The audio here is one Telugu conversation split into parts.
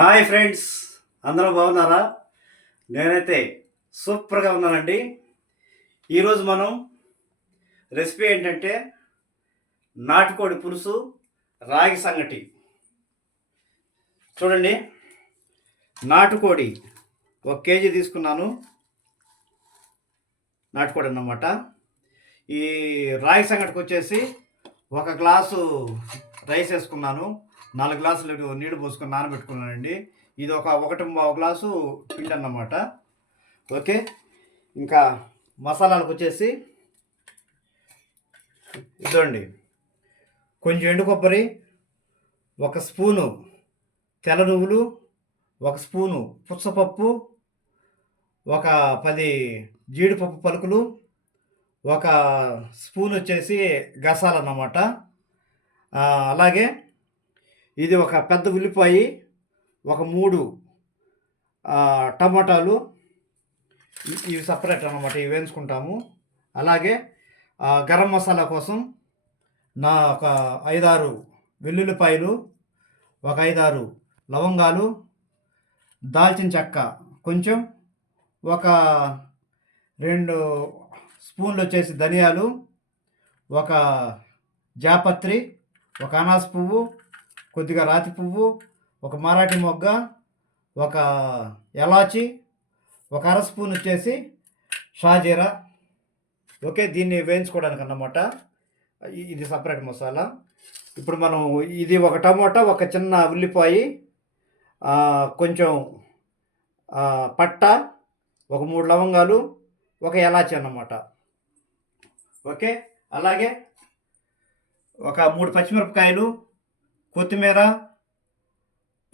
హాయ్ ఫ్రెండ్స్, అందరూ బాగున్నారా? నేనైతే సూపర్గా ఉన్నానండి. ఈరోజు మనం రెసిపీ ఏంటంటే నాటుకోడి పులుసు, రాగి సంగటి. చూడండి, నాటుకోడి 1 కేజీ తీసుకున్నాను. నాటుకోడి అన్నమాట. ఈ రాగి సంగటికి వచ్చేసి 1 గ్లాసు రైస్ వేసుకున్నాను. 4 గ్లాసులు నీళ్ళు పోసుకొని నానబెట్టుకున్నానండి. ఇది ఒక 1.5 గ్లాసు పిండి అన్నమాట. ఓకే, ఇంకా మసాలాలకు వచ్చేసి ఇదండి, కొంచెం ఎండు కొబ్బరి, 1 స్పూను తెల్ల నువ్వులు, 1 స్పూను పుచ్చపప్పు, ఒక 10 జీడిపప్పు పలుకులు, 1 స్పూన్ వచ్చేసి గసాలన్నమాట. అలాగే ఇది ఒక పెద్ద ఉల్లిపాయ, ఒక 3 టమాటాలు, ఇవి సపరేట్ అన్నమాట, ఇవి వేయించుకుంటాము. అలాగే గరం మసాలా కోసం ఒక 5-6 వెల్లుల్లిపాయలు, ఒక 5-6 లవంగాలు, దాల్చిన చెక్క కొంచెం, ఒక 2 స్పూన్లు వచ్చేసి ధనియాలు, ఒక జాపత్రి, ఒక అనాస పువ్వు, కొద్దిగా రాతి పువ్వు, ఒక మరాఠీ మొగ్గ, ఒక ఎలాచి, ఒక 1/2 స్పూన్ వచ్చేసి షాజీరా. ఓకే, దీన్ని వేయించుకోవడానికి అన్నమాట. ఇది సపరేట్ మసాలా. ఇప్పుడు మనం ఇది 1 టమోటా, ఒక చిన్న ఉల్లిపాయ, కొంచెం పట్ట, ఒక 3 లవంగాలు, ఒక ఎలాచి అన్నమాట. ఓకే, అలాగే ఒక 3 పచ్చిమిరపకాయలు, కొత్తిమీర,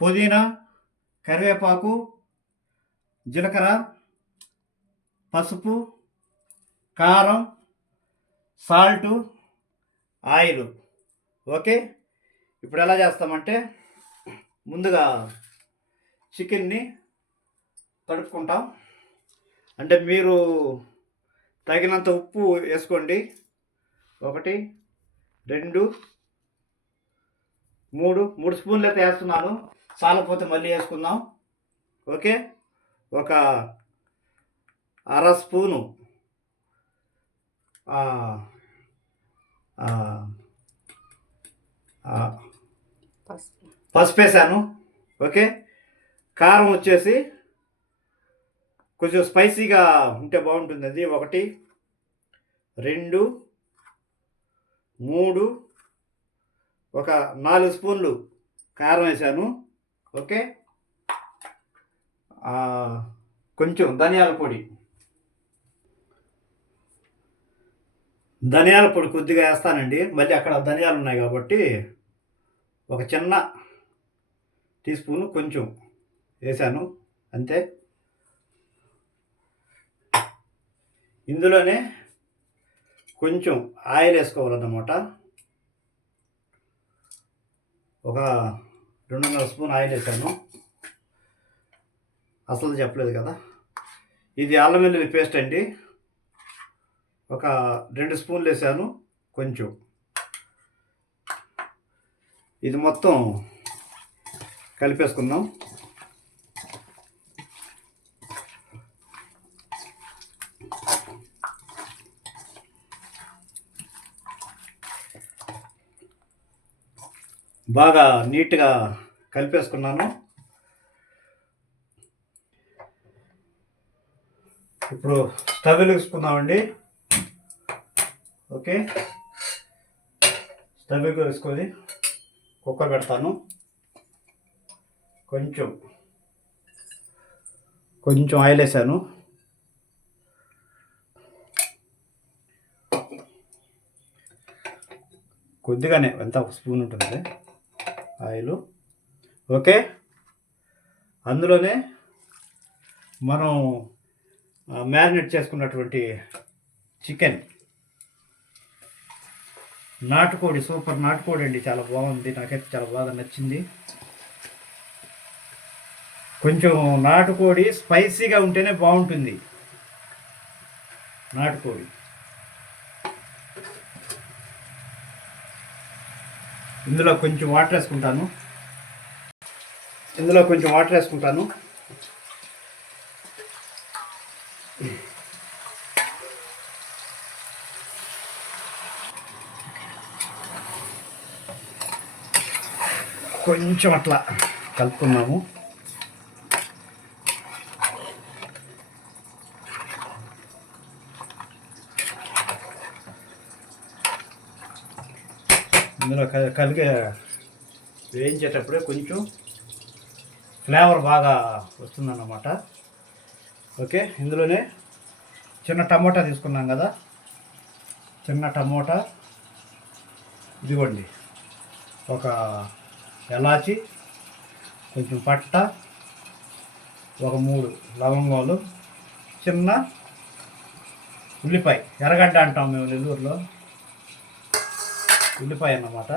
పుదీనా, కరివేపాకు, జీలకర్ర, పసుపు, కారం, సాల్టు, ఆయిల్. ఓకే, ఇప్పుడు ఎలా చేస్తామంటే ముందుగా చికెన్ని తడుపుకుంటాం. అంటే మీరు తగినంత ఉప్పు వేసుకోండి. 1, 2, 3 స్పూన్లు అయితే వేస్తున్నాను. చాలకపోతే మళ్ళీ వేసుకుందాం. ఓకే, ఒక 1/2 స్పూను పసుపు వేసాను. ఓకే, కారం వచ్చేసి కొంచెం స్పైసీగా ఉంటే బాగుంటుంది. అది 1, 2, 3, ఒక 4 స్పూన్లు కారం వేసాను. ఓకే, కొంచెం ధనియాల పొడి కొద్దిగా వేస్తానండి. మళ్ళీ అక్కడ ధనియాలు ఉన్నాయి కాబట్టి ఒక చిన్న టీ స్పూను కొంచెం వేసాను, అంతే. ఇందులోనే కొంచెం ఆయిల్ వేసుకోవాలన్నమాట. ఒక 2.5 స్పూన్ ఆయిల్ వేసాను. అసలు చెప్పలేదు కదా. ఇది అల్లం వెల్లుల్లి పేస్ట్ అండి. ఒక 2 స్పూన్లు వేసాను కొంచెం. ఇది మొత్తం కలిపేసుకుందాం. బాగా నీట్గా కలిపేసుకున్నాను. ఇప్పుడు స్టవ్ వెలిగించుకుందామండి. ఓకే, స్టవ్ వేసుకొని కుక్కర్ పెడతాను. కొంచెం ఆయిల్ వేసాను. కొద్దిగానే, ఎంత 1 స్పూన్ ఉంటుంది ఆయిల్. ఓకే, అందులోనే మనం మ్యారినేట్ చేసుకున్నటువంటి చికెన్, నాటుకోడి, సూపర్ నాటుకోడి అండి, చాలా బాగుంది. నాకైతే చాలా బాగా నచ్చింది. కొంచెం నాటుకోడి స్పైసీగా ఉంటేనే బాగుంటుంది నాటుకోడి. ఇందులో కొంచెం వాటర్ వేసుకుంటాను. ఇందులో కొంచెం వాటర్ వేసుకుంటాను. కొంచెం అట్లా కలుపుకున్నాము. ఇందులో కలిగే వేయించేటప్పుడే కొంచెం ఫ్లేవర్ బాగా వస్తుందన్నమాట. ఓకే, ఇందులోనే చిన్న టమోటా తీసుకున్నాం కదా, చిన్న టమోటా ఇదిగోండి, ఒక ఎలాచి, కొంచెం పట్ట, ఒక 3 లవంగాలు, చిన్న ఉల్లిపాయ, ఎర్రగడ్డ అంటాం మేము నెల్లూరులో, ఉల్లిపాయ అన్నమాట.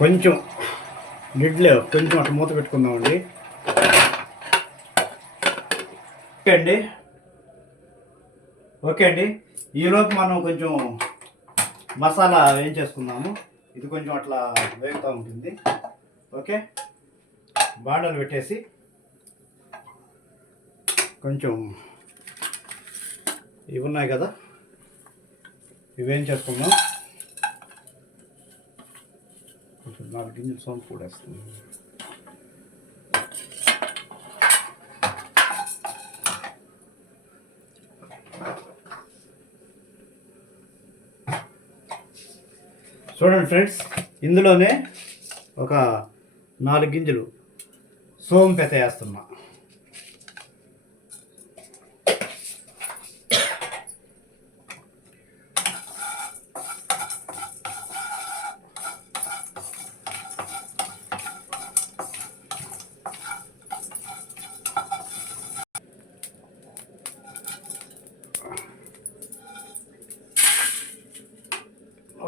కొంచెం లిడ్లో కొంచెం అట్లా మూత పెట్టుకుందామండి. ఓకే అండి, ఈలోపు మనం కొంచెం మసాలా వేయించేసుకుందాము. ఇది కొంచెం అట్లా వేగుతూ ఉంటుంది. ఓకే, బాండలు పెట్టేసి కొంచెం ఇవి ఉన్నాయి కదా, ఇవి వేయించేసుకుందాం. కొంచెం 4 గింజలు సోంపు కూడా వేస్తుంది. చూడండి ఫ్రెండ్స్, ఇందులోనే ఒక 4 గింజలు సోంపు వేస్తున్నా.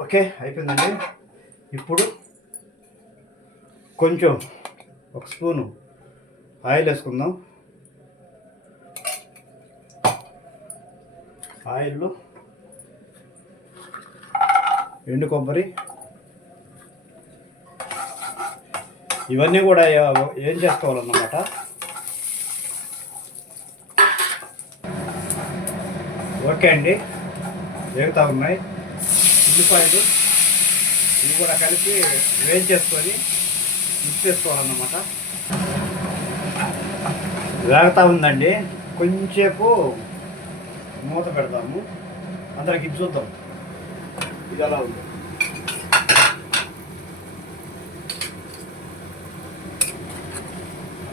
ఓకే, అయిపోయిందండి. ఇప్పుడు కొంచెం 1 స్పూను ఆయిల్ వేసుకుందాం. ఆయిల్లో ఎండు కొబ్బరి, ఇవన్నీ కూడా ఏం చేసుకోవాలన్నమాట. ఓకే అండి, వేగుతూ ఉన్నాయి. ఉల్లిపాయలు ఇవి కూడా కలిపి వేయించేసుకొని మిక్స్ చేసుకోవాలన్నమాట. వేగుతూ ఉందండి, కొంచెంసేపు మూత పెడతాము. అందరికి చూద్దాం ఇది ఎలా ఉంది.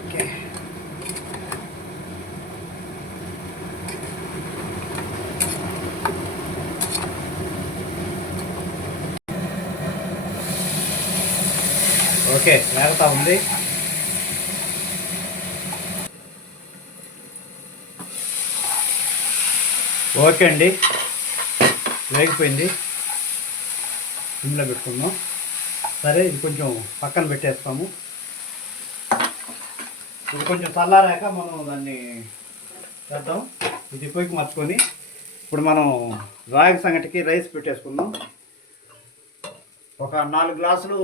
ఓకే, ఓకే, వేగుతూ ఉంది. ఓకే అండి, వేగిపోయింది. ఇందులో పెట్టుకుందాం. సరే, ఇది కొంచెం పక్కన పెట్టేస్తాము. ఇది కొంచెం చల్లారాక మనం దాన్ని చేద్దాం. ఇది పొయ్యికి మర్చుకొని ఇప్పుడు మనం రాగి సంగటికి రైస్ పెట్టేసుకుందాం. ఒక 4 గ్లాసులు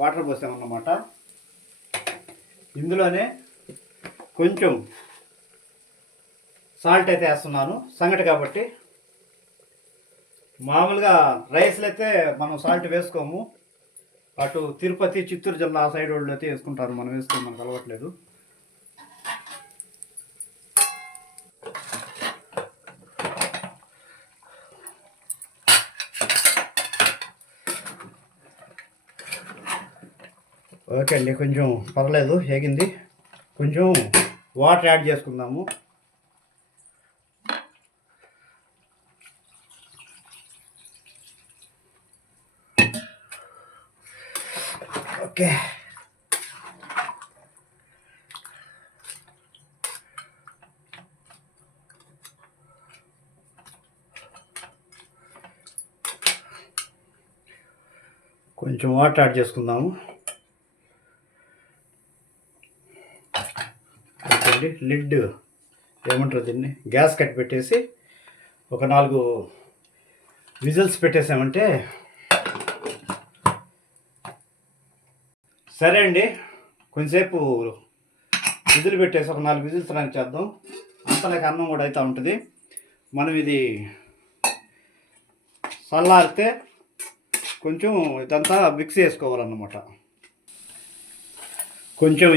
వాటర్ పోసామన్నమాట. ఇందులోనే కొంచెం సాల్ట్ అయితే వేస్తున్నాను, సంగటి కాబట్టి. మామూలుగా రైస్లు అయితే మనం సాల్ట్ వేసుకోము. అటు తిరుపతి, చిత్తూరు జిల్లా ఆ సైడ్ వాళ్ళు అయితే వేసుకుంటారు, మనం వేసుకుని మనకు అలవట్లేదు. ఓకే అండి, కొంచెం పర్లేదు, వేగింది. కొంచెం వాటర్ యాడ్ చేసుకుందాము. ఓకే, కొంచెం వాటర్ యాడ్ చేసుకుందాము. లిడ్ ఏమంటారు దీన్ని, గ్యాస్ కట్ పెట్టేసి ఒక 4 విజిల్స్ పెట్టేసామంటే సరే అండి. కొంచెంసేపు విజిల్ పెట్టేసి ఒక 4 విజిల్స్ రాని చేద్దాం. అంతలోకి అన్నం కూడా అవుతూ ఉంటుంది. మనం ఇది చల్లారితే కొంచెం ఇదంతా మిక్స్ చేసుకోవాలన్నమాట. కొంచెం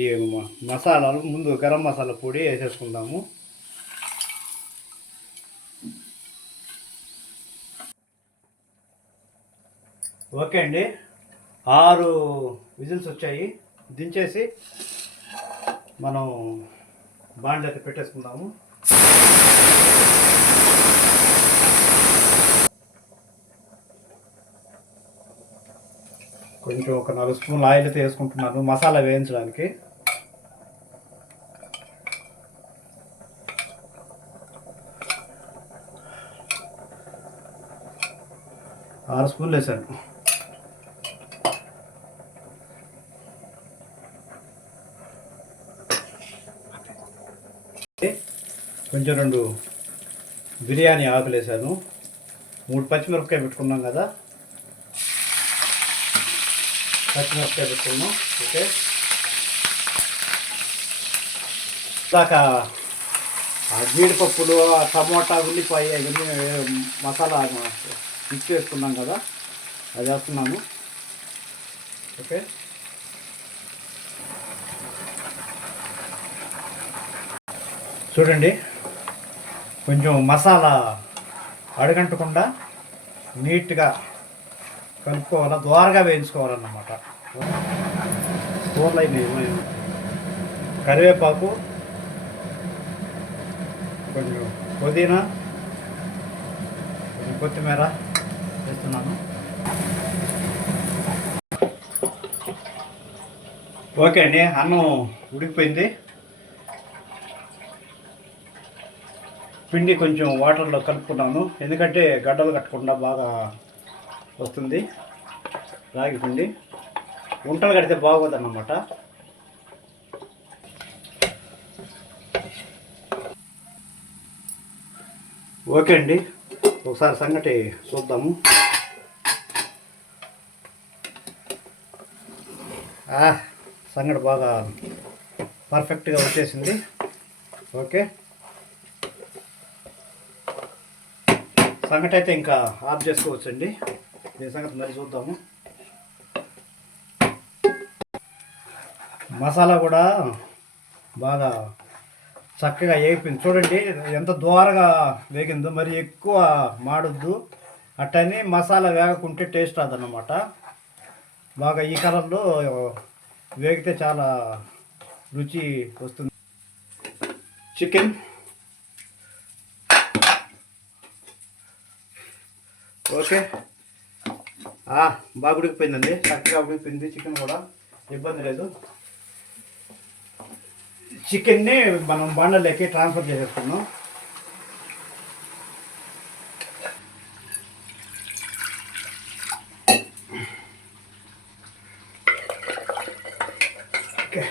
ఈ మసాలాలు ముందు గరం మసాలా పొడి వేసేసుకుందాము. ఓకే అండి, 6 విజిల్స్ వచ్చాయి. దించేసి మనం బాండ్లు అయితే పెట్టేసుకుందాము. కొంచెం ఒక 4 స్పూన్లు ఆయిల్ అయితే వేసుకుంటున్నాను మసాలా వేయించడానికి. ఆరు స్పూన్లు వేసాను. కొంచెం 2 బిర్యానీ ఆకులు వేసాను. 3 పచ్చిమిరపకాయ పెట్టుకున్నాం కదా, పచ్చిమిరపకాయ పెట్టుకున్నాం. ఓకే, ఇందాక జీడిపప్పులు, టమోటా, ఉల్లిపాయ ఇవన్నీ మసాలా మిక్స్ చేసుకున్నాం కదా, అది వేస్తున్నాము. ఓకే, చూడండి, కొంచెం మసాలా అడగంటకుండా నీట్గా కలుపుకోవాలా, దోరగా వేయించుకోవాలన్నమాట. కూరలు అయినాయి. కరివేపాకు, కొంచెం పుదీనా, కొంచెం కొత్తిమీర వేస్తున్నాను. ఓకే అండి, అన్నం ఉడికిపోయింది. పిండి కొంచెం వాటర్లో కలుపుకున్నాను, ఎందుకంటే గడ్డలు కట్టకుండా బాగా వస్తుంది. రాగి పిండి వంటలు కడితే బాగోదన్నమాట. ఓకే అండి, ఒకసారి సంగటి చూద్దాము. సంగటి బాగా పర్ఫెక్ట్గా వచ్చేసింది. ఓకే, సంగటి అయితే ఇంకా ఆఫ్ చేసుకోవచ్చండి. ఈ సంగతి మరి చూద్దాము. మసాలా కూడా బాగా చక్కగా వేగిపోయింది. చూడండి ఎంత దోరగా వేగిందో, మరి ఎక్కువ మాడొద్దు. అట్టని మసాలా వేగకుంటే టేస్ట్ రాదన్నమాట. బాగా ఈ కలర్లో వేగితే చాలా రుచి వస్తుంది. చికెన్ ఓకే, బాగా ఉడికిపోయిందండి, చక్కగా ఉడికిపోయింది. చికెన్ కూడా ఇబ్బంది లేదు. చికెన్ని మనం బండలోకి ట్రాన్స్ఫర్ చేసేసుకున్నాం. ఓకే,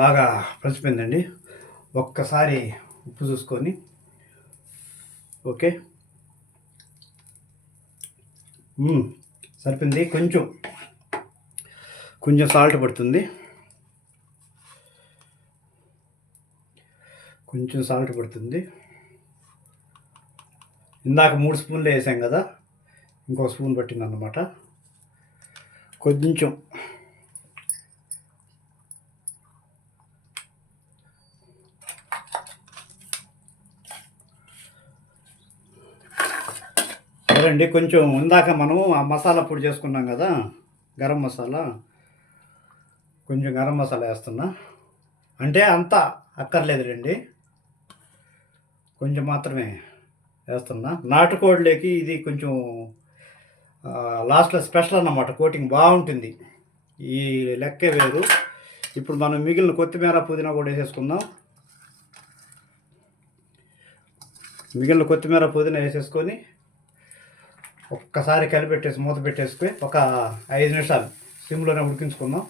బాగా కలిసిపోయిందండి. ఒక్కసారి ఉప్పు చూసుకొని. ఓకే, సరిపోయింది. కొంచెం సాల్ట్ పడుతుంది. ఇందాక 3 స్పూన్లు వేసాం కదా, ఇంకో స్పూన్ పట్టింది అన్నమాట. కొంచెం సరేండి. కొంచెం ఇందాక మనం ఆ మసాలా పొడి చేసుకున్నాం కదా, గరం మసాలా, కొంచెం గరం మసాలా వేస్తున్నా. అంటే అంతా అక్కర్లేదు రండి, కొంచెం మాత్రమే వేస్తున్నా. నాటుకోడిలోకి ఇది కొంచెం లాస్ట్లో స్పెషల్ అన్నమాట. కోటింగ్ బాగుంటుంది, ఈ లెక్కే వేరు. ఇప్పుడు మనం మిగిలిన కొత్తిమీర, పుదీనా కూడా వేసేసుకుందాం. మిగిలిన కొత్తిమీర, పుదీనా వేసేసుకొని ఒక్కసారి కలిపెట్టేసి మూత పెట్టేసుకొని ఒక 5 నిమిషాలు సిమ్లోనే ఉడికించుకుందాం.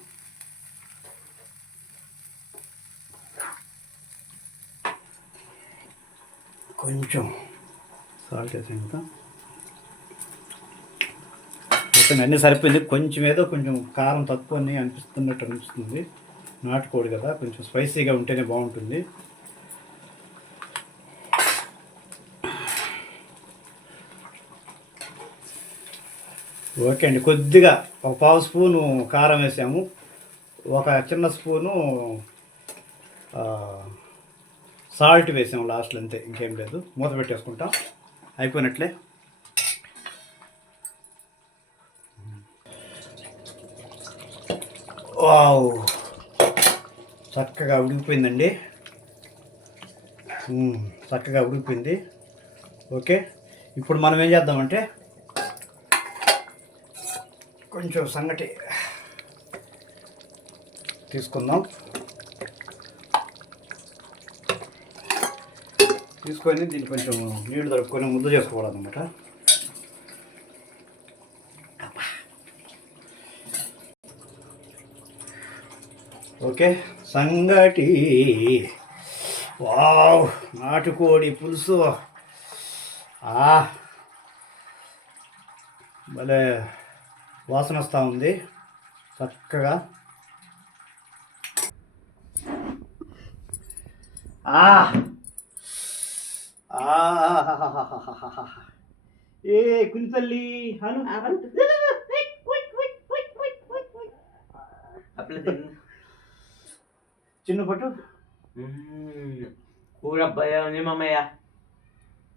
కొంచెం సాల్ట్ వేసాక మొత్తం అన్నీ సరిపోయింది. కొంచెం ఏదో కొంచెం కారం తక్కువ అని అనిపిస్తుంది. నాటుకోడి కదా, కొంచెం స్పైసీగా ఉంటేనే బాగుంటుంది. ఓకే అండి, కొద్దిగా ఒక 1/2 స్పూను కారం వేసాము, ఒక చిన్న స్పూను సాల్ట్ వేసాము లాస్ట్లో, అంతే, ఇంకేం లేదు. మూత పెట్టేసుకుంటాం, అయిపోయినట్లే. వావ్, చక్కగా ఉడికిపోయిందండి. చక్కగా ఉడికిపోయింది. ఓకే, ఇప్పుడు మనం ఏం చేద్దామంటే కొంచెం సంగటి తీసుకుందాం. తీసుకొని దీన్ని కొంచెం నీళ్ళు తడుపుకొని ముద్ద చేసుకోవాలన్నమాట. ఓకే, సంగటి. వావ్, నాటుకోడి పులుసు. భలే వాసన వస్తూ ఉంది చక్కగా. ఏ కుంతల్లి చిన్న పట్టు కూర భలే ఉంది మామయ్య.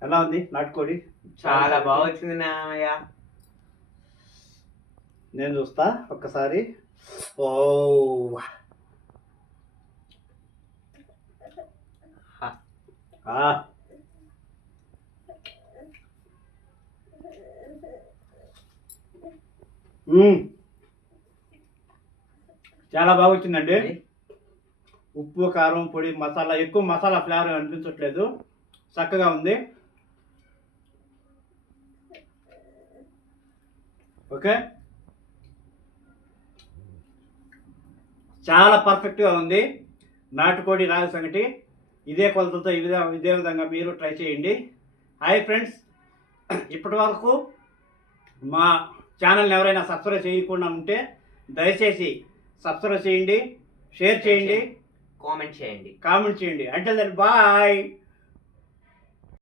ఎలా ఉంది నాటుకోడి? చాలా బాగా వచ్చింది మామయ్య. నేను చూస్తా ఒక్కసారి. ఓ, చాలా బాగా వచ్చిందండి. ఉప్పు, కారం, పొడి, మసాలా, ఎక్కువ మసాలా ఫ్లేవర్ అనిపించట్లేదు, చక్కగా ఉంది. ఓకే, చాలా పర్ఫెక్ట్గా ఉంది నాటుకోడి రాగి సంగటి. ఇదే కొలతలతో ఇదే విధంగా మీరు ట్రై చేయండి. హాయ్ ఫ్రెండ్స్, ఇప్పటి వరకు మా ఛానల్ని ఎవరైనా సబ్స్క్రైబ్ చేయకుండా ఉంటే దయచేసి సబ్స్క్రైబ్ చేయండి, షేర్ చేయండి, కామెంట్ చేయండి. అంటే బాయ్.